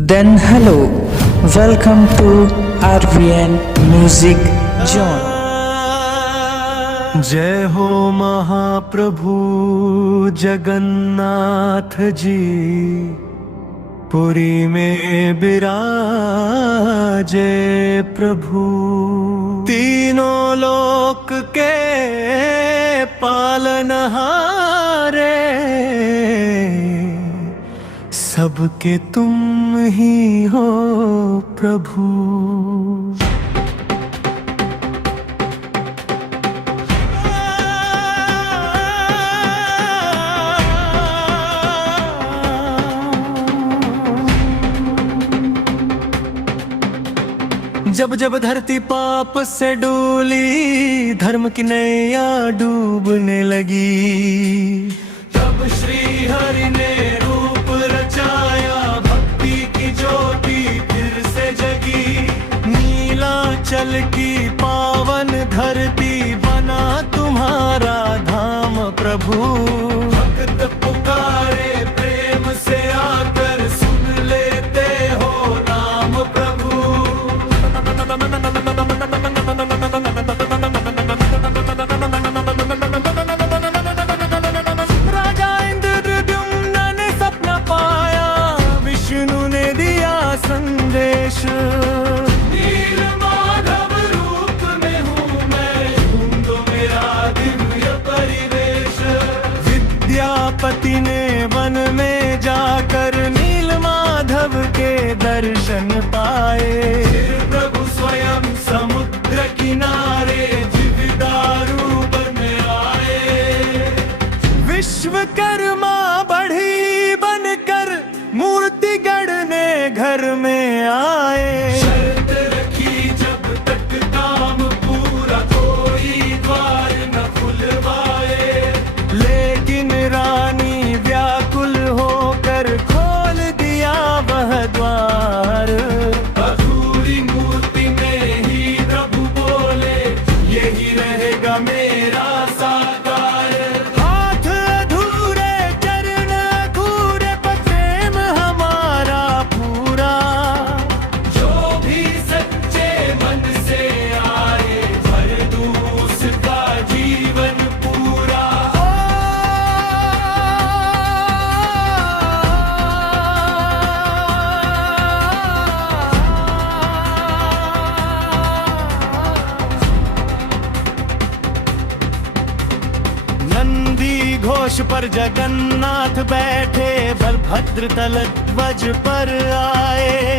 Then hello, welcome to RVN Music Zone. जय हो महाप्रभु जगन्नाथ जी, पुरी में बिराजे प्रभु। तीनों लोक के पालनहारे, सबके तुम ही हो प्रभु। जब जब धरती पाप से डोली, धर्म की नैया डूबने लगी, तब श्री हरि ने रूप रचाया, भक्ति की ज्योति फिर से जगी। नीलाचल की पावन धरती बना तुम्हारा धाम प्रभु। भक्त पुकारे प्रेम से आकर, सुन लेते हो नाम प्रभु। राजा इंद्रद्युम्न ने सपना पाया, विष्णु ने दिया संदेश। नीलमाधव रूप में हूँ मैं, ढूंढो मेरा दिव्य परिवेश। विद्यापति ने वन में जाकर नीलमाधव के दर्शन पाए। प्रभु स्वयं समुद्र किनारे जीवदारू बन आए। विश्वकर्मा बढ़ी बनकर मूर्ति गढ़ने घर में आए। शर्त रखी जब तक काम पूरा, कोई द्वार न खुलवाए। लेकिन रानी व्याकुल होकर खोल दिया वह द्वार। अधूरी मूर्ति में ही प्रभु बोले, यही रहेगा मेरा साकार। हाथ अधूरे चरण अधूरे, पर प्रेम हमारा पूरा। जो भी सच्चे मन से आए, भर दूं उसका जीवन पूरा। नंदी घोष पर जगन्नाथ बैठे, बलभद्र तलध्वज पर आए।